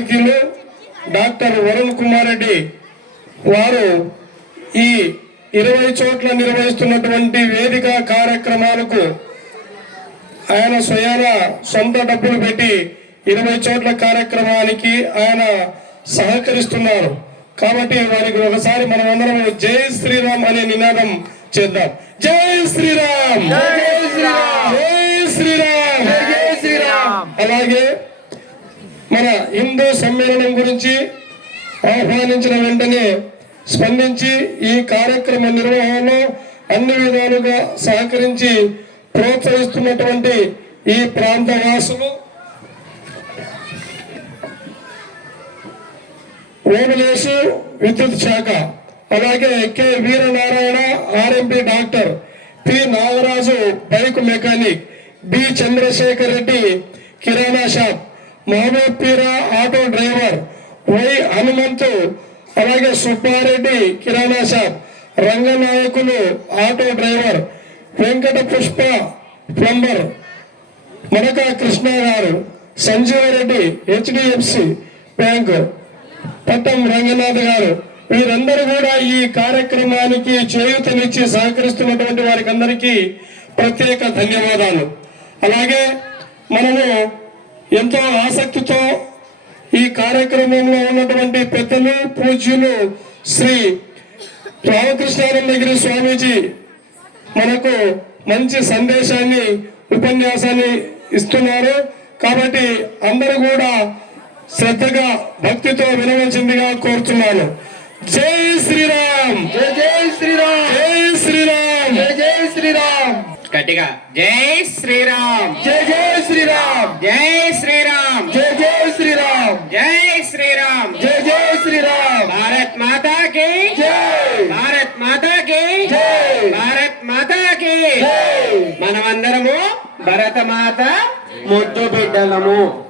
అతిథులు డాక్టర్ వరుణ్ కుమార్ రెడ్డి వారు ఈ ఇరవై చోట్ల నిర్వహిస్తున్నటువంటి వేదిక కార్యక్రమాలకు ఆయన స్వయాన సొంత డబ్బులు పెట్టి ఇరవై చోట్ల కార్యక్రమానికి ఆయన సహకరిస్తున్నారు. కాబట్టి వారికి ఒకసారి మనం అందరం జై శ్రీరామ్ అనే నినాదం చేద్దాం. జై శ్రీరామ్! జై శ్రీరామ్! అలాగే మన హిందూ సమ్మేళనం గురించి ఆహ్వానించిన వెంటనే స్పందించి ఈ కార్యక్రమ నిర్వహణలో అన్ని విధాలుగా సహకరించి ప్రోత్సహిస్తున్నటువంటి ఈ ప్రాంత వాసులు ఓమలేసు విద్యుత్ శాఖ అలాగే K. Veeranarayana RMP doctor P. Nagaraju bike mechanic B. Chandrasekhar Reddy kirana shop. Mahaboob auto driver Y Hanumanthu అలాగే Subbareddy kirana shop Ranganayakulu auto driver Venkata Pushpa plumber Manaka Krishna garu Sanjeeva Reddy HDFC bank పట్టం రంగనాథ్ గారు. వీరందరూ కూడా ఈ కార్యక్రమానికి చేయూతనిచ్చి సహకరిస్తున్నటువంటి వారికి అందరికీ ప్రత్యేక ధన్యవాదాలు. అలాగే మనము ఎంతో ఆసక్తితో ఈ కార్యక్రమంలో ఉన్నటువంటి పెద్దలు పూజ్యులు శ్రీ రామకృష్ణానందగిరి స్వామీజీ మనకు మంచి సందేశాన్ని ఉపన్యాసాన్ని ఇస్తున్నారు. కాబట్టి అందరూ కూడా శ్రద్ధగా భక్తితో వినవలసిందిగా కోరుతున్నాను. జై శ్రీరామ్! జై జై శ్రీరామ్! జై శ్రీరామ్! జై జై శ్రీరామ్. గట్టిగా జై శ్రీరామ్. జై జై శ్రీరామ్. జై శ్రీరామ్. జై జై శ్రీరామ్. జై శ్రీరామ్. జై జై శ్రీరామ్. భారత్ మాతా కి జై. భారత్ మాతా కి జై. భారత్ మాతా కి జై. మనమందరము భరతమాత ముద్దు బిడ్డలము.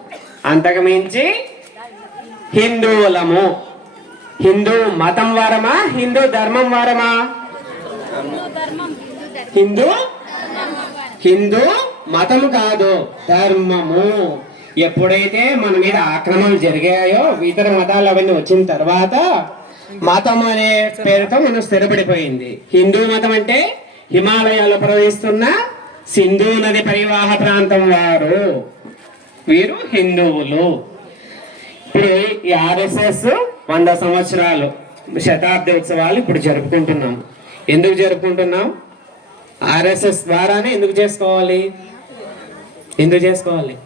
అంతకు మించి హిందువులము. హిందూ మతం వారమా? హిందూ ధర్మం వారమా? హిందూ? హిందూ మతం కాదు ధర్మము. ఎప్పుడైతే మన మీద ఆక్రమణలు జరిగాయో ఇతర మతాలు అవన్నీ వచ్చిన తర్వాత మతం అనే పేరుతో మనం స్థిరపడిపోయింది. హిందూ మతం అంటే హిమాలయాలు ప్రవహిస్తున్న సింధు నది పరివాహ ప్రాంతం వారు. వీరు హిందువులు. ఇప్పుడు ఈ ఆర్ఎస్ఎస్ వంద సంవత్సరాలు శతాబ్ది ఉత్సవాలు ఇప్పుడు జరుపుకుంటున్నాం. ఎందుకు జరుపుకుంటున్నాం? ఆర్ఎస్ఎస్ ద్వారానే ఎందుకు చేసుకోవాలి? ఎందుకు చేసుకోవాలి?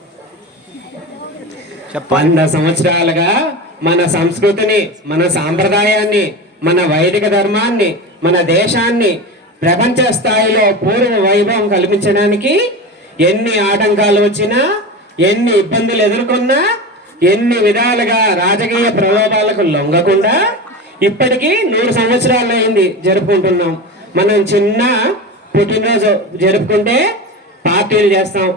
వంద సంవత్సరాలుగా మన సంస్కృతిని మన సాంప్రదాయాన్ని మన వైదిక ధర్మాన్ని మన దేశాన్ని ప్రపంచ స్థాయిలో పూర్వ వైభవం కల్పించడానికి ఎన్ని ఆటంకాలు వచ్చినా ఎన్ని ఇబ్బందులు ఎదుర్కొన్నా ఎన్ని విధాలుగా రాజకీయ ప్రలోభాలకు లొంగకుండా ఇప్పటికీ నూరు సంవత్సరాలు అయింది జరుపుకుంటున్నాం. మనం చిన్న పుట్టినరోజు జరుపుకుంటే పార్టీలు చేస్తాం.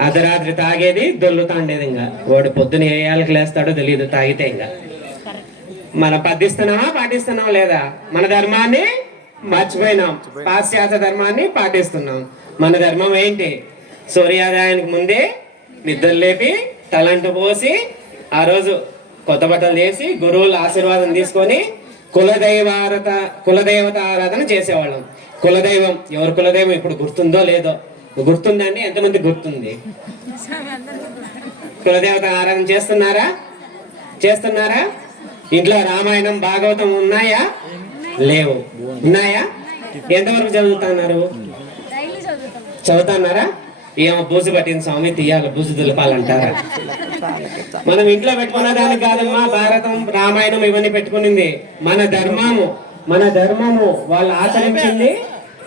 అర్ధరాత్రి తాగేది దొల్లుతాండేది ఇంకా. వాడు పొద్దున ఏ ఏళ్ళకి లేస్తాడో తెలియదు తాగితే ఇంకా. మనం పద్దిస్తున్నామా పాటిస్తున్నాం లేదా? మన ధర్మాన్ని మర్చిపోయినాం. పాశ్చాత్య ధర్మాన్ని పాటిస్తున్నాం. మన ధర్మం ఏంటి? సూర్యోదయానికి ముందే నిద్ర లేపి తలంటు పోసి ఆ రోజు కొత్త బట్టలు చేసి గురువుల ఆశీర్వాదం తీసుకొని కులదైవారత కులదేవత ఆరాధన చేసేవాళ్ళం. కులదైవం ఎవరు కులదైవం ఇప్పుడు గుర్తుందో లేదో. గుర్తుందండి? ఎంతమంది గుర్తుంది? కులదేవత ఆరాధన చేస్తున్నారా? చేస్తున్నారా? ఇంట్లో రామాయణం భాగవతం ఉన్నాయా? లేవు. ఉన్నాయా? ఎంతవరకు చదువుతున్నారు? చదువుతున్నారా? ఏమో బూజు పట్టిన స్వామి తీయాలి బూజు దులపాలంటారా. మనం ఇంట్లో పెట్టుకున్న దానికి కాదమ్మా భారతం రామాయణం ఇవన్నీ పెట్టుకునింది. మన ధర్మము మన ధర్మము వాళ్ళు ఆచరించింది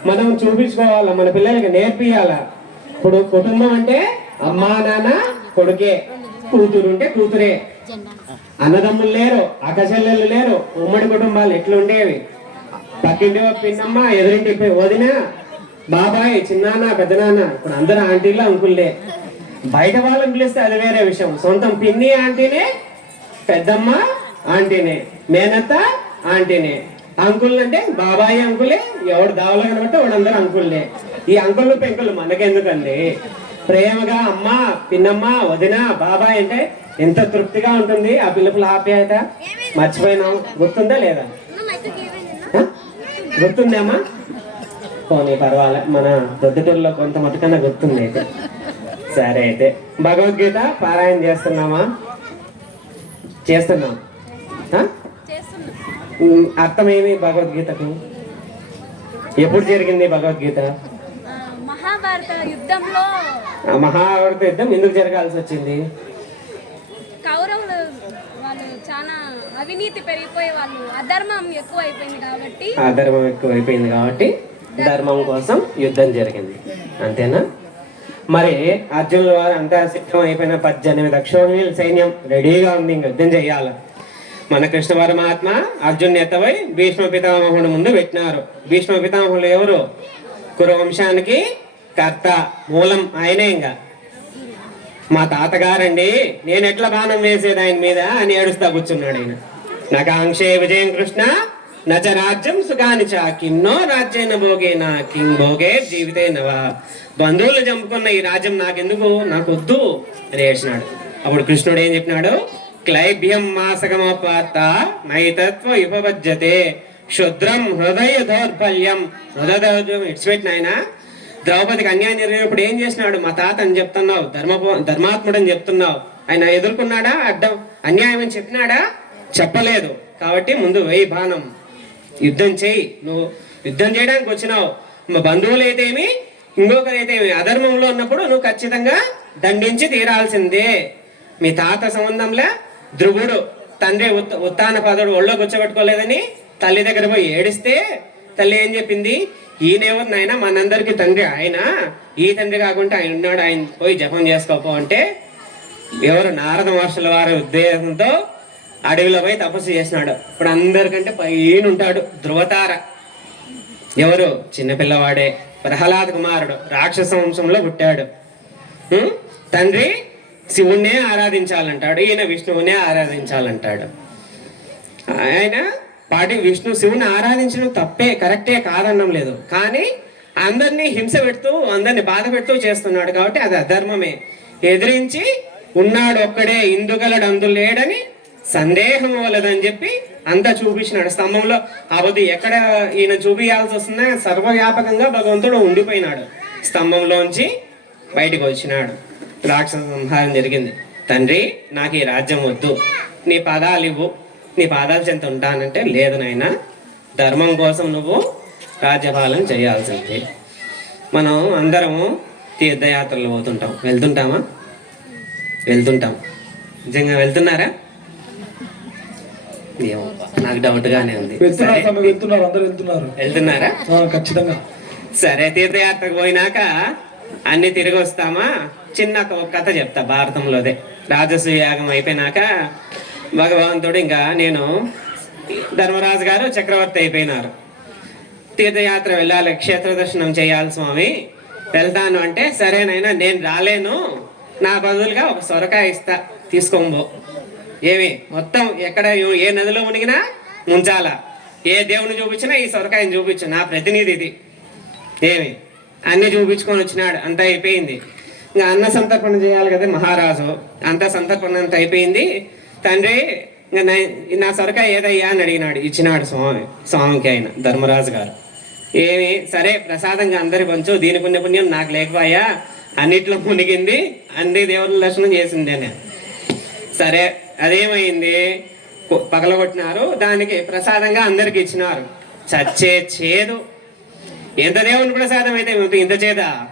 మనం చూపించుకోవాలా? మన పిల్లలకి నేర్పియాలా? ఇప్పుడు కుటుంబం అంటే అమ్మా నాన్న కొడుకే. కూతురు ఉంటే కూతురే. అన్నదమ్ములు లేరు అక్కచెల్లెళ్ళు లేరు ఉమ్మడి కుటుంబాలు ఎట్లుండేవి? పక్కింటి పిన్నమ్మ ఎదురింటి పి- వదిన బాబాయ్ చిన్నాన్న పెద్దనాన్న ఇప్పుడు అందరూ ఆంటీలు అంకుల్లే బయట వాళ్ళని పిలిస్తే అది వేరే విషయం. సొంతం పిన్ని ఆంటీనే పెద్దమ్మ ఆంటీనే మేనత్త ఆంటీనే. అంకుల్ అంటే బాబాయ్ అంకులే ఎవడు దావలో కనబడితే వాడందరూ అంకుల్లే ఈ అంకుళ్ళు పెంకులు మనకెందుకండి? ప్రేమగా అమ్మ పిన్నమ్మ వదిన బాబాయ్ అంటే ఎంత తృప్తిగా ఉంటుంది ఆ పిలుపుల ఆప్యాయత మర్చిపోయినాం. గుర్తుందా లేదా? ఆ? పోనీ పర్వాలే. మన దొద్దుటూరులో కొంత మటుకన్నా గుర్తుంది అయితే. సరే అయితే. భగవద్గీత పారాయణ చేస్తున్నామా? చేస్తున్నాం. అర్థమేమి భగవద్గీతకు? ఎప్పుడు జరిగింది భగవద్గీత? మహాభారత యుద్ధంలో మహాభారత యుద్ధం ఎందుకు జరగాల్సి వచ్చింది? కౌరవులు వాళ్ళు చాలా అవినీతి పెరిగిపోయి వాళ్ళు అధర్మం ఎక్కువ అయిపోయింది కాబట్టి అధర్మం ఎక్కువైపోయింది కాబట్టి ధర్మం కోసం యుద్ధం జరిగింది. అంతేనా? మరి అర్జునుల వారు అంతా సిద్ధం అయిపోయిన పద్దెనిమిది అక్షోహిణీల సైన్యం రెడీగా ఉంది ఇంక యుద్ధం చేయాలి? మన కృష్ణ పరమాత్మ అర్జున్ ఎత్తవై భీష్మ పితామహుడు ముందు పెట్టినారు. భీష్మ పితామహుడు ఎవరు? కురువంశానికి కర్త మూలం ఆయనే ఇంకా. మా తాతగారండి నేను ఎట్లా బాణం వేసేది ఆయన మీద అని ఏడుస్తా కూర్చున్నాడు ఆయన. నకాంక్షే విజయం కృష్ణ నచ రాజ్యం సుఖాని చా కిన్నో రాజ్యైన నా కింగ్ భోగే జీవితే నవా. బంధువులు చంపుకున్న ఈ రాజ్యం నాకెందుకు? నాకు వద్దు అని ఏడ్చినాడు. అప్పుడు కృష్ణుడు ఏం చెప్పినాడు? క్లైభ్యం మాసగమపాత నైతత్వ ఉపపద్యతే క్షుద్రం హృదయ దౌర్బల్యం. హృదయ దౌర్బల్యం ఇడ్చిపెట్టిన ద్రౌపదికి అన్యాయం జరిగినప్పుడు ఏం చేసినాడు? మా తాత అని చెప్తున్నావు. ధర్మ ధర్మాత్ముడు అని చెప్తున్నావు. ఆయన ఎదుర్కొన్నాడా? అడ్డం. అన్యాయం అని చెప్పినాడా? చెప్పలేదు. కాబట్టి ముందు వేయి బాణం. యుద్ధం చేయి. నువ్వు యుద్ధం చేయడానికి వచ్చినావు. మా బంధువులు అయితేమి ఇంకొకరైతేమి అధర్మంలో ఉన్నప్పుడు నువ్వు ఖచ్చితంగా దండించి తీరాల్సిందే. మీ తాత సంబంధంలో? ధ్రువుడు తండ్రి ఉత్ ఉత్తాన పదవుడు ఒళ్ళో కూర్చోబెట్టుకోలేదని తల్లి దగ్గర పోయి ఏడిస్తే తల్లి ఏం చెప్పింది? ఈయనేమో నాయన మనందరికి తండ్రి ఆయన ఈ తండ్రి కాకుండా ఆయన ఉన్నాడు ఆయన పోయి జపం చేసుకోపో అంటే ఎవరు నారద మహర్షుల వారి ఉద్దేశంతో అడవిలో పోయి తపస్సు చేసినాడు. ఇప్పుడు అందరికంటే పైన ఉంటాడు ధృవతార ఎవరు? చిన్నపిల్లవాడే ప్రహ్లాద కుమారుడు. రాక్షస వంశంలో పుట్టాడు. తండ్రి శివుణ్ణే ఆరాధించాలంటాడు ఈయన విష్ణువునే ఆరాధించాలంటాడు. ఆయన పాటి విష్ణు శివుని ఆరాధించడం తప్పే కరెక్టే కాదన్నం లేదు. కానీ అందరినీ హింస పెడుతూ అందరిని బాధ పెడుతూ చేస్తున్నాడు కాబట్టి అది అధర్మమే. ఎదిరించి ఉన్నాడు ఒక్కడే ఇందుగలడు అందు లేడని సందేహం వలదని చెప్పి అంతా చూపించినాడు. స్తంభంలో అవధి ఎక్కడ ఈయన చూపించాల్సి వస్తుందో సర్వవ్యాపకంగా భగవంతుడు ఉండిపోయినాడు. స్తంభంలోంచి బయటికి వచ్చినాడు. రాక్షస సంహారం జరిగింది. తండ్రి నాకు ఈ రాజ్యం వద్దు. నీ పదాలు ఇవ్వు. నీ పాదాలు చెంత ఉంటానంటే లేదు నాయన. ధర్మం కోసం నువ్వు రాజ్యపాలన చేయాల్సింది. మనం అందరము తీర్థయాత్రలు పోతుంటాం. వెళ్తుంటామా? వెళ్తుంటాం. నిజంగా వెళ్తున్నారా? ఏమో నాకు డౌట్గానే ఉంది. వెళ్తున్నారు అందరు ఖచ్చితంగా. సరే తీర్థయాత్రకు పోయినాక అన్ని తిరిగి వస్తామా? చిన్న ఒక కథ చెప్తా భారతంలోదే. రాజసు యాగం అయిపోయినాక భగవంతుడు ఇంకా నేను ధర్మరాజు గారు చక్రవర్తి అయిపోయినారు. తీర్థయాత్ర వెళ్ళాలి క్షేత్ర దర్శనం చేయాలి స్వామి. వెళ్తాను అంటే సరేనైనా నేను రాలేను. నా బదులుగా ఒక సొరకాయ ఇస్తా తీసుకోంబో ఏమి? మొత్తం ఎక్కడ ఏ- ఏ నదిలో మునిగినా ముంచాలా? ఏ దేవుని చూపించినా ఈ సొరకాయని చూపించు. నా ప్రతినిధి ఇది. ఏమి? అన్నీ చూపించుకొని వచ్చినాడు. అంతా అయిపోయింది. ఇంకా అన్న సంతర్పణ చేయాలి కదా మహారాజు. అంత సంతర్పణ అంత అయిపోయింది. తండ్రి ఇంకా నా- నా ఏదయ్యా అని అడిగినాడు. ఇచ్చినాడు స్వామి స్వామికి ఆయన ధర్మరాజు గారు. ఏమి? సరే ప్రసాదంగా అందరి పంచు దీని పుణ్య పుణ్యం నాకు లేకపోయా? అన్నిట్లో మునిగింది. అన్ని దేవుళ్ళ దర్శనం చేసింది అని. సరే అదేమైంది? పగలగొట్టినారు. దానికి ప్రసాదంగా అందరికి ఇచ్చినారు. చచ్చే చేదు. ఎంత దేవుని ప్రసాదం అయితే ఇంత- ఇంత చేదా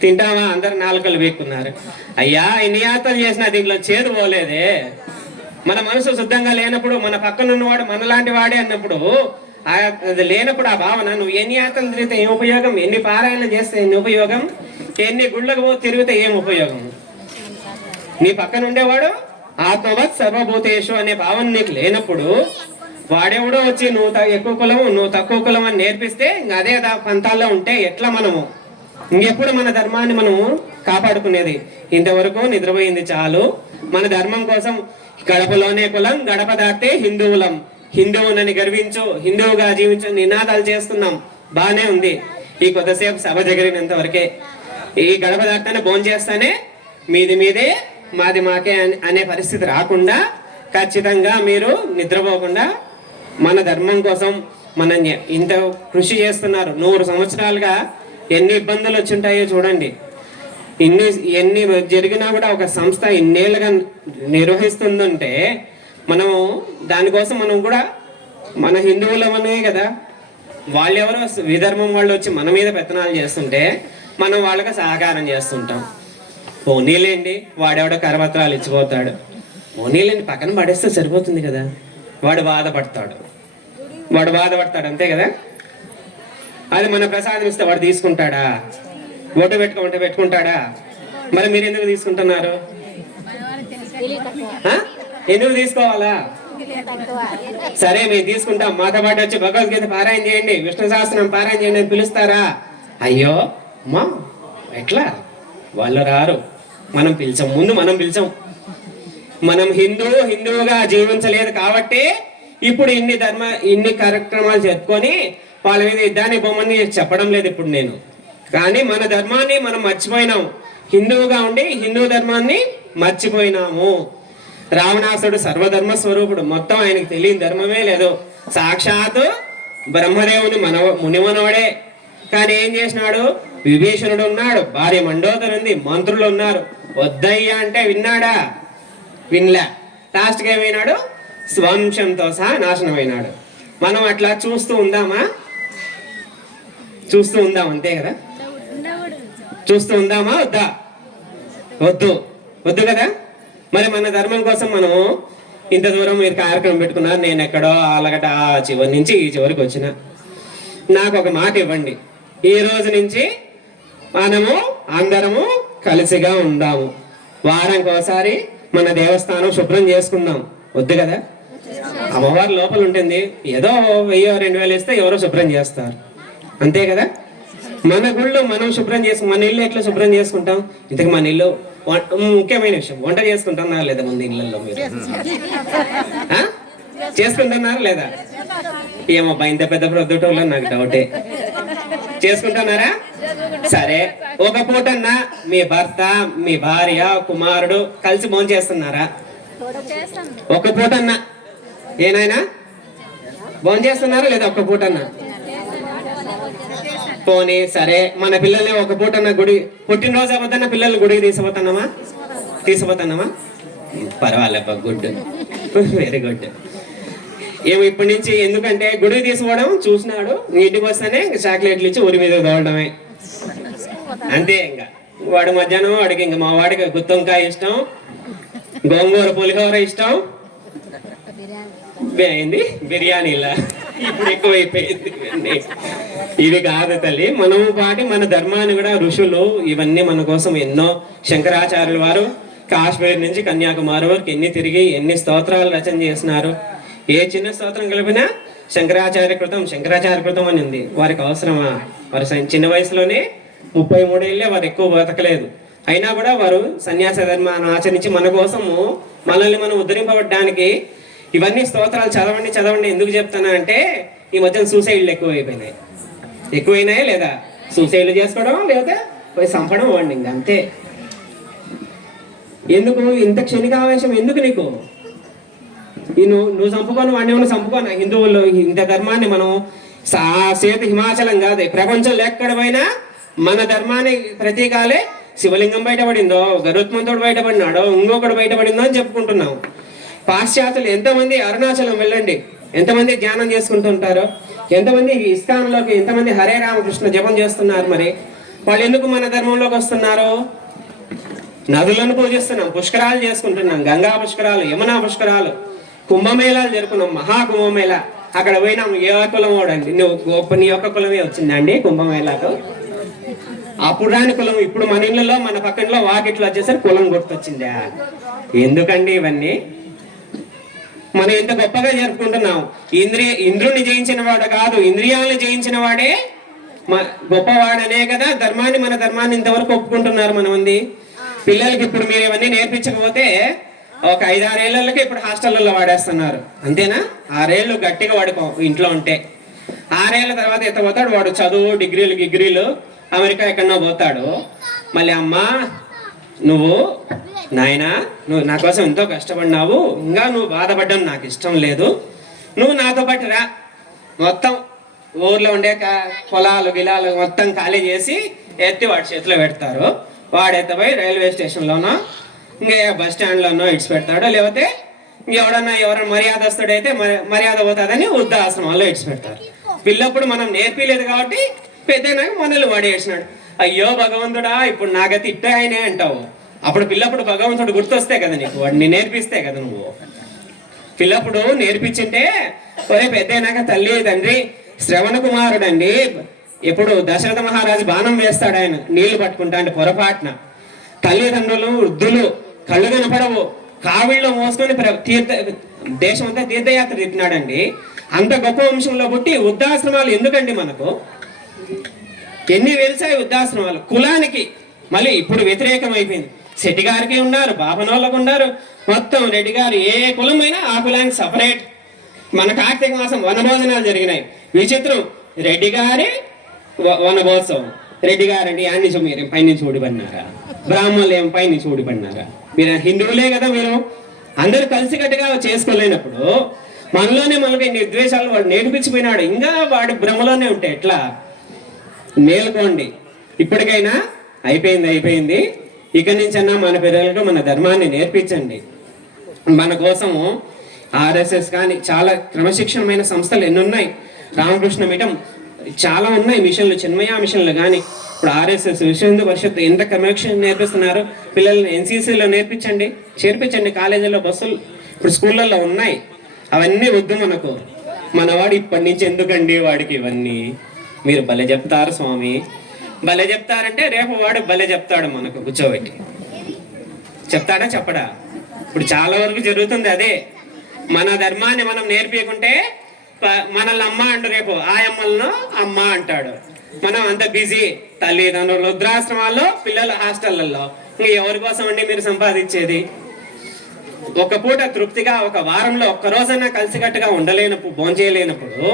తింటామా? అందరు నాలుకలు వీక్కున్నారు. అయ్యా ఇన్ని యాత్రలు చేసినా దీంట్లో చేదు పోలేదే. మన మనసు శుద్ధంగా లేనప్పుడు మన పక్కన ఉన్నవాడు మనలాంటి వాడే అన్నప్పుడు ఆ అది లేనప్పుడు ఆ భావన నువ్వు ఎన్ని యాత్రలు తిరిగితే ఏం ఉపయోగం? ఎన్ని పారాయణలు చేస్తే ఎన్ని ఉపయోగం? ఎన్ని గుళ్ళకు పో తిరిగితే ఏం ఉపయోగం? నీ పక్కన ఉండేవాడు ఆత్మవత్ సర్వభూతేషు అనే భావన నీకు లేనప్పుడు వాడెవడో వచ్చి నువ్వు త- ఎక్కువ కులము నువ్వు తక్కువ కులం అని నేర్పిస్తే ఇంక అదే దా- పంతాల్లో ఉంటే ఎట్లా మనము? ఇంకెప్పుడు మన ధర్మాన్ని మనము కాపాడుకునేది? ఇంతవరకు నిద్రపోయింది చాలు. మన ధర్మం కోసం గడపలోనే కులం గడప దాటితే హిందువులం. హిందువునని గర్వించు హిందువుగా జీవించు నినాదాలు చేస్తున్నాం. బానే ఉంది. ఈ కొద్దిసేపు సభ జరిగినంత వరకే. ఈ గడప దాటితేనే భోజనం చేస్తానే మీది మీదే మాది మాకే అనే పరిస్థితి రాకుండా ఖచ్చితంగా మీరు నిద్రపోకుండా మన ధర్మం కోసం మనం ఇంత కృషి చేస్తున్నారు. నూరు సంవత్సరాలుగా ఎన్ని ఇబ్బందులు వచ్చింటాయో చూడండి. ఇన్ని ఎన్ని జరిగినా కూడా ఒక సంస్థ ఇన్నేళ్ళుగా నిర్వహిస్తుందంటే మనము దానికోసం మనం కూడా మన హిందువులమనే కదా. వాళ్ళెవరో విధర్మం వాళ్ళు వచ్చి మన మీద పెత్తనాలు చేస్తుంటే మనం వాళ్ళకి సహకారం చేస్తుంటాం. పోనీలేండి వాడెవడో కరపత్రాలు ఇచ్చిపోతాడు. పోనీలేండి పక్కన పడేస్తే సరిపోతుంది కదా. వాడు బాధపడతాడు. వాడు బాధపడతాడు అంతే కదా? అది మన ప్రసాదం ఇస్తే వాడు తీసుకుంటాడా? ఓటు పెట్టుకోమంటే పెట్టుకుంటాడా? మరి మీరు ఎందుకు తీసుకుంటున్నారు? ఆ? ఎందుకు తీసుకోవాలా? సరే మేము తీసుకుంటాం. మాతో పాటు వచ్చి భగవద్గీత పారాయణ చేయండి. విష్ణు సహస్రం పారాయణ చేయండి. అని పిలుస్తారా? అయ్యో మా ఎట్లా? వాళ్ళు రారు. మనం పిలిచాం. ముందు మనం పిలిచాం. మనం హిందూ హిందువుగా జీవించలేదు కాబట్టి ఇప్పుడు ఇన్ని ధర్మ ఇన్ని కార్యక్రమాలు చెప్పుకొని వాళ్ళ మీద యుద్ధాన్ని బొమ్మని చెప్పడం లేదు ఇప్పుడు నేను. కానీ మన ధర్మాన్ని మనం మర్చిపోయినాం. హిందువుగా ఉండి హిందూ ధర్మాన్ని మర్చిపోయినాము. రావణాసుడు సర్వధర్మ స్వరూపుడు. మొత్తం ఆయనకు తెలియని ధర్మమే లేదు. సాక్షాత్తు బ్రహ్మదేవుని మన మునిమనవడే కానీ ఏం చేసినాడు? విభీషణుడు ఉన్నాడు. భార్య మండోదరు ఉంది. మంత్రులు ఉన్నారు. వద్దయ్యా అంటే విన్నాడా? వినలే. లాస్ట్గా ఏమైనాడు? స్వంశంతో సహా నాశనమైనాడు. మనం అట్లా చూస్తూ ఉందామా? చూస్తూ ఉందాం అంతే కదా? చూస్తూ ఉందామా? వద్దా? వద్దు. వద్దు కదా? మరి మన ధర్మం కోసం మనం ఇంత దూరం మీరు కార్యక్రమం పెట్టుకున్నారు నేను ఎక్కడో ఆలగట ఆ చివరి నుంచి ఈ చివరికి వచ్చిన. నాకు ఒక మాట ఇవ్వండి. ఈ రోజు నుంచి మనము అందరము కలిసిగా ఉందాము. వారానికి ఒకసారి మన దేవస్థానం శుభ్రం చేసుకుందాం. వద్దు కదా? అమ్మవారి లోపల ఉంటుంది. ఏదో వెయ్యో రెండు వేలు ఇస్తే ఎవరో శుభ్రం చేస్తారు. అంతే కదా? మన గుళ్ళు మనం శుభ్రం చేసుకు మన ఇల్లు ఎట్లా శుభ్రం చేసుకుంటాం? ఇంతకు మన ఇల్లు ముఖ్యమైన విషయం. వంట చేసుకుంటున్నారా లేదా ముందు ఇళ్ళల్లో మీరు? ఆ? చేసుకుంటున్నారా లేదా? ఏమో ఇంత పెద్ద ప్రొద్దుటోళ్ళు నాకు డౌటే చేసుకుంటున్నారా? సరే. ఒక పూటన్నా మీ భర్త మీ భార్య కుమారుడు కలిసి భోజనం చేస్తున్నారా చేస్తాం. ఒక పూటన్నా ఏనాయనా భోజనం చేస్తున్నారా లేదా ఒక్క పూటన్నా? పోనీ సరే మన పిల్లల్ని ఒక పూటన్న గుడి పుట్టినరోజు అవ్వదన్న పిల్లల్ని గుడికి తీసుకుపోతున్నామా? తీసుకుపోతున్నామా? పర్వాలేబ్బా గుడ్. వెరీ గుడ్ ఏమి ఇప్పటి నుంచి ఎందుకంటే గుడికి తీసుకోవడం చూసినాడు ఇంటికి వస్తేనే చాక్లెట్లు ఇచ్చి ఊరి మీద తోడమే అంతే ఇంకా. వాడు మధ్యాహ్నం వాడికి ఇంకా మా వాడికి గుత్తొంకాయ ఇష్టం గోంగూర పులిహోర ఇష్టం. ఏంది బిర్యానీలా? ఇప్పుడు ఎక్కువైపోయింది. ఇవి కాదు తల్లి మనము పాటి మన ధర్మాన్ని కూడా ఋషులు ఇవన్నీ మన కోసం ఎన్నో శంకరాచార్యుల వారు కాశ్మీర్ నుంచి కన్యాకుమారి వరకు ఎన్ని తిరిగి ఎన్ని స్తోత్రాలు రచన చేసినారు ఏ చిన్న స్తోత్రం కలిపినా శంకరాచార్య కృతం శంకరాచార్య కృతం అని ఉంది. వారికి అవసరమా? వారి చిన్న వయసులోనే ముప్పై మూడేళ్ళే వారు ఎక్కువ బతకలేదు అయినా కూడా వారు సన్యాస ధర్మాన్ని ఆచరించి మన కోసము మనల్ని మనం ఉద్ధరింపబడ్డానికి ఇవన్నీ స్తోత్రాలు చదవండి చదవండి. ఎందుకు చెప్తానా అంటే ఈ మధ్యన సూసైడ్లు ఎక్కువైపోయినాయి. ఎక్కువైనాయా లేదా? సూసైడ్లు చేసుకోవడం లేదా? పోయి చంపడం వాడిని ఇంక అంతే. ఎందుకు? ఇంత క్షణికావేశం ఎందుకు నీకు? నువ్వు నువ్వు చంపుకోను వాడిని ఏమైనా చంపుకోను? హిందువుల్లో ఇంత ధర్మాన్ని మనం సా హిమాచలం కాదు. ప్రపంచంలో ఎక్కడ పోయినా మన ధర్మాన్ని ప్రతీకాలే శివలింగం బయటపడిందో గరుత్మంతుడు బయటపడినాడో ఇంకొకడు బయటపడిందో అని చెప్పుకుంటున్నాం. పాశ్చాత్యులు ఎంతమంది అరుణాచలం వెళ్ళండి ఎంతమంది ధ్యానం చేసుకుంటుంటారో ఎంతమంది ఇస్కాన్లోకి ఎంతమంది హరే రామకృష్ణ జపం చేస్తున్నారు మరి. వాళ్ళు ఎందుకు మన ధర్మంలోకి వస్తున్నారు? నదులను పూజిస్తున్నాం పుష్కరాలు చేసుకుంటున్నాం గంగా పుష్కరాలు యమునా పుష్కరాలు కుంభమేళాలు జరుపుకున్నాం మహాకుంభమేళ. అక్కడ పోయినాం ఏ కులం వాడండి నువ్వు గొప్ప నీ యొక్క కులమే వచ్చిందండి కుంభమేళాకు? అప్పుడు రాని కులం ఇప్పుడు మన ఇళ్ళలో మన పక్కనలో వాకిట్లో వచ్చేసరికి కులం గుర్తొచ్చిందా? ఎందుకండి ఇవన్నీ? మనం ఎంత గొప్పగా జరుపుకుంటున్నాం? ఇంద్రియ ఇంద్రుని జయించిన వాడు కాదు ఇంద్రియాలను జయించిన వాడే మ- గొప్పవాడనే కదా ధర్మాన్ని మన ధర్మాన్ని ఇంతవరకు ఒప్పుకుంటున్నారు మనం ఉంది పిల్లలకి ఇప్పుడు మీరు ఇవన్నీ నేర్పించకపోతే ఒక ఐదారేళ్ళకి ఇప్పుడు హాస్టల్లో వాడేస్తున్నారు. అంతేనా? ఆరేళ్ళు గట్టిగా వాడుకో ఇంట్లో ఉంటే. ఆరేళ్ళ తర్వాత ఎంత పోతాడు? వాడు చదువు డిగ్రీలు గిగ్రీలు అమెరికా ఎక్కడో పోతాడు. మళ్ళీ అమ్మ నువ్వు? నాయనా నువ్వు నా కోసం ఎంతో కష్టపడినావు. ఇంకా నువ్వు బాధపడడం నాకు ఇష్టం లేదు. నువ్వు నాతో పాటు రా. మొత్తం ఊర్లో ఉండే పొలాలు గిలాలు మొత్తం ఖాళీ చేసి ఎత్తి వాడి చేతిలో పెడతారు. వాడు ఎత్తపోయి రైల్వే స్టేషన్లోనో ఇంకా బస్ స్టాండ్లోనో ఇడిచి పెడతాడు లేకపోతే ఎవడన్నా ఎవరైనా మర్యాదస్తుడైతే మరి- మర్యాద పోతుందని వృద్ధాశ్రమాల్లో ఇడిచి పెడతారు. పిల్లప్పుడు మనం నేర్పిలేదు కాబట్టి పెద్ద నాకు మొదలు వాడేసినాడు. అయ్యో భగవంతుడా ఇప్పుడు నాకైతే ఇట్టే ఆయనే అంటావు. అప్పుడు పిల్లప్పుడు భగవంతుడు గుర్తొస్తే కదా నీకు వాడిని నేర్పిస్తే కదా నువ్వు. పిల్లప్పుడు నేర్పించింటే ఒరే పెద్దయినాక తల్లి తండ్రి శ్రవణ కుమారుడు అండి ఎప్పుడు దశరథ మహారాజు బాణం వేస్తాడు ఆయన నీళ్ళు పట్టుకుంటా అంటే పొరపాటున. తల్లిదండ్రులు వృద్ధులు కళ్ళు కనపడవు. కావిళ్ళు మోసుకొని తీర్థ దేశం అంతా తీర్థయాత్ర తిప్పినాడండి అంత గొప్ప వంశంలో పుట్టి వృద్ధాశ్రమాలు ఎందుకండి మనకు? ఎన్ని వెలిసాయి వృద్ధాశ్రమాలు? కులానికి మళ్ళీ ఇప్పుడు వ్యతిరేకం అయిపోయింది శెట్టి గారికి ఉన్నారు బాపనోళ్ళకు ఉన్నారు. మొత్తం రెడ్డి గారు ఏ కులం అయినా ఆ కులానికి సపరేట్. మన కార్తీక మాసం వనభోజనాలు జరిగినాయి. విచిత్రం. రెడ్డి గారి వ- వనభోత్సవం. రెడ్డి గారండి అన్ని మీరు పైనుంచి ఓడిపడినారా బ్రాహ్మణులు ఏం పైనుంచి ఓడిపడినారా మీరు హిందువులే కదా మీరు. అందరూ కలిసికట్టుగా చేసుకోలేనప్పుడు మనలోనే మనకి ఇన్ని విద్వేషాలు వాడు నేర్పించిపోయినాడు. ఇంకా వాడి భ్రమలోనే ఉంటాయి ఎట్లా? మేల్కోండి ఇప్పటికైనా అయిపోయింది అయిపోయింది. ఇక్కడి నుంచన్నా మన పిల్లలకు మన ధర్మాన్ని నేర్పించండి. మన కోసము ఆర్ఎస్ఎస్ కానీ చాలా క్రమశిక్షణమైన సంస్థలు ఎన్ని ఉన్నాయి రామకృష్ణ మిఠం చాలా ఉన్నాయి మిషన్లు చిన్మయ మిషన్లు కానీ. ఇప్పుడు ఆర్ఎస్ఎస్ విశ్వ హిందూ పరిషత్ ఎంత క్రమశిక్షణ నేర్పిస్తున్నారు? పిల్లల్ని ఎన్సీసీలో నేర్పించండి చేర్పించండి. కాలేజీలో బస్సులు ఇప్పుడు స్కూళ్ళల్లో ఉన్నాయి. అవన్నీ వద్దు మనకు. మనవాడు ఇప్పటి నుంచి ఎందుకండి వాడికి ఇవన్నీ? మీరు భలే చెప్తారు స్వామి. భలే చెప్తారంటే రేపు వాడు భలే చెప్తాడు మనకు కూర్చోబెట్టి. చెప్తాడా చెప్పడా? ఇప్పుడు చాలా వరకు జరుగుతుంది అదే. మన ధర్మాన్ని మనం నేర్పించుకుంటే ప- మనల్ని అమ్మ అంటు రేపు ఆ అమ్మలను అమ్మ అంటాడు. మనం అంత బిజీ. తల్లిదండ్రులు వృద్ధాశ్రమాల్లో పిల్లల హాస్టళ్ళలో ఇంకా ఎవరి కోసం అండి మీరు సంపాదించేది? ఒక పూట తృప్తిగా ఒక వారంలో ఒక్క రోజన్నా కలిసికట్టుగా ఉండలేనప్పుడు భోంచేయలేనప్పుడు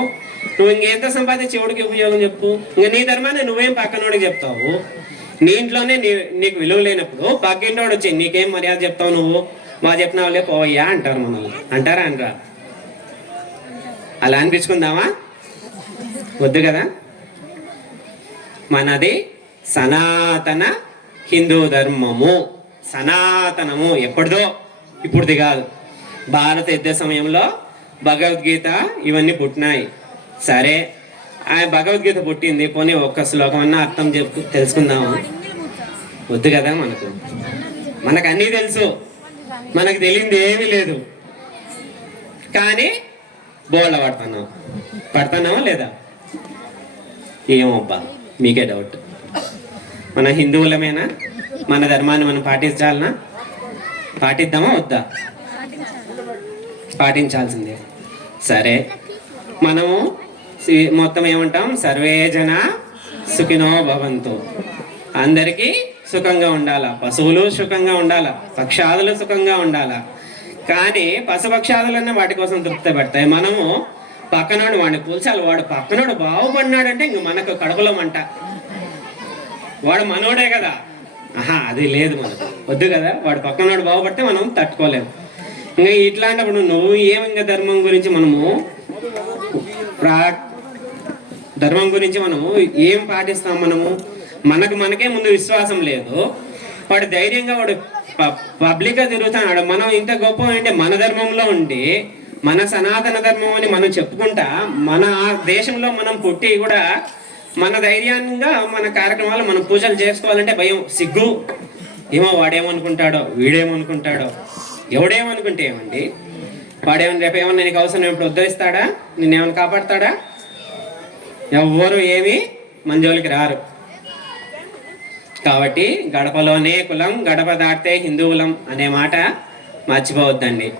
నువ్వు ఇంకెంత సంపాదించి ఎవడికి ఉపయోగం చెప్పు? ఇంకా నీ ధర్మాన్ని నువ్వేం పక్కనోడికి చెప్తావు? నీ ఇంట్లోనే నీ నీకు విలువ లేనప్పుడు పక్కింటోడు వచ్చి నీకేం మర్యాద చెప్తావు నువ్వు? మా చెప్పినావులే పోవయ్యా అంటారు మనల్ని. అంటారా అనరా? అలా అనిపించుకుందామా? వద్దు కదా? మనది సనాతన హిందూ ధర్మము. సనాతనము ఎప్పటిదో ఇప్పుడుది కాదు భారత యుద్ధ సమయంలో భగవద్గీత ఇవన్నీ పుట్టినాయి. సరే ఆ భగవద్గీత పుట్టింది పోనీ ఒక్క శ్లోకం అన్న అర్థం చెప్పు తెలుసుకుందాము. వద్దు కదా మనకు. మనకు అన్నీ తెలుసు. మనకు తెలియంది ఏమీ లేదు. కానీ బోళ్ళ పడుతున్నాం. పడుతున్నామా లేదా? ఏమబ్బా మీకే డౌట్ మన హిందువులమేనా? మన ధర్మాన్ని మనం పాటించాలనా? పాటిద్దామా వద్దా? పాటించాల్సిందే. సరే. మనము సి- మొత్తం ఏమంటాం? సర్వే జన సుఖినో భవంతు. అందరికీ సుఖంగా ఉండాలా? పశువులు సుఖంగా ఉండాలా? పక్షాదులు సుఖంగా ఉండాలా? కానీ పశుపక్షాదులన్నీ వాటి కోసం తృప్తి పడతాయి. మనము పక్కనోడు వాడిని కూల్చాలి. వాడు పక్కనోడు బాగుపడినాడంటే ఇంక మనకు కడుపులో మంట. వాడు మనోడే కదా. ఆహా అది లేదు మనకు వద్దు కదా వాడు పక్కన వాడు బాగుపడితే మనం తట్టుకోలేము. ఇంకా ఇట్లాంటప్పుడు నువ్వు ఏం ఇంకా ధర్మం గురించి మనము ప్రా ధర్మం గురించి మనము ఏం పాటిస్తాం మనము? మనకు మనకే ముందు విశ్వాసం లేదు. వాడు ధైర్యంగా వాడు పబ్లిక్గా తిరుగుతున్నాడు. మనం ఇంత గొప్ప అంటే మన ధర్మంలో ఉండి మన సనాతన ధర్మం అని మనం చెప్పుకుంటా మన దేశంలో మనం పుట్టి కూడా మన ధైర్యంగా మన కార్యక్రమాలు మనం పూజలు చేసుకోవాలంటే భయం. సిగ్గు. ఏమో వాడేమనుకుంటాడో వీడేమనుకుంటాడో. ఎవడేమనుకుంటే ఏమండి? వాడేమని రేపు ఏమన్నా నీకు అవసరం ఇప్పుడు ఉద్ధరిస్తాడా? నిన్నేమైనా కాపాడతాడా? ఎవ్వరు ఏమి మన జోలికి రారు. కాబట్టి గడపలోనే కులం గడప దాటితే హిందువులం అనే మాట మర్చిపోవద్దండి.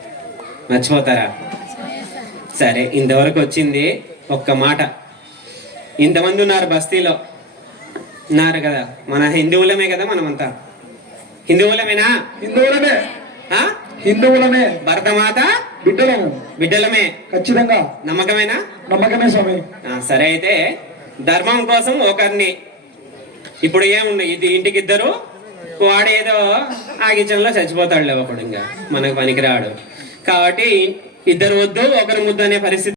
మర్చిపోతారా? సరే ఇంతవరకు వచ్చింది ఒక్క మాట. ఇంతమంది ఉన్నారు బస్తీలో. ఉన్నారు కదా. మన హిందువులమే కదా మనమంతా. హిందువులమేనా హిందువులమే? హిందువులమే భరతమాత? బిడ్డలము. బిడ్డలమే. ఖచ్చితంగా. నమ్మకమేనా? నమ్మకమే స్వామి. సరే అయితే ధర్మం కోసం ఒకరిని ఇప్పుడు ఏమున్నాయి ఇది ఇంటికి ఇద్దరు వాడేదో ఆ కిచెన్లో చచ్చిపోతాడులే ఒకడు ఇంకా. మనకు పనికిరాడు. కాబట్టి ఇద్దరు వద్దు ఒకరు ముద్దు అనే పరిస్థితి